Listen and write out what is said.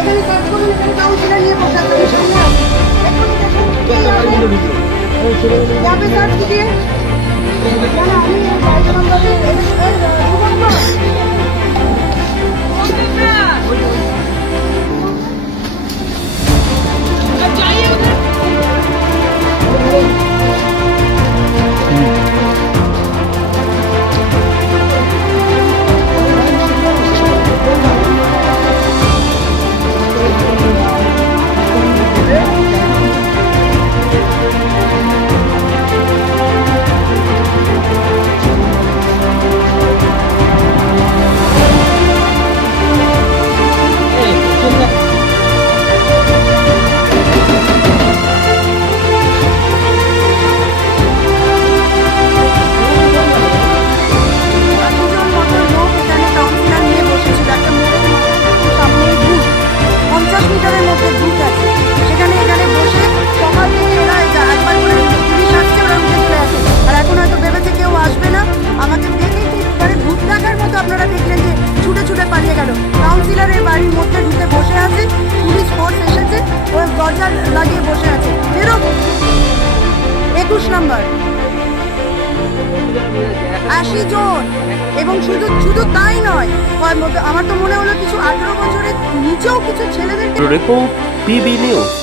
এখানে কাজ করুন, এখানে কাউন্সিলর নিয়ে বসে আছে, সামনে আসুন। এক্ষুনি দেখুন, यहाँ पे सर्च कीजिए। क्या ना अभी बाइक नंबर কাউন্সিলরের বাড়ির মধ্যে ঢুকে বসে আছে, পুলিশ ফোর্স এসেছে, ওই দরজা লাগিয়ে বসে আছে। বেরো 21 নম্বর 80 জন। এবং শুধু তাই নয়, আমার তো মনে হলো কিছু 18 বছরের নিচেও কিছু ছেলেদেরকে। Report PB news.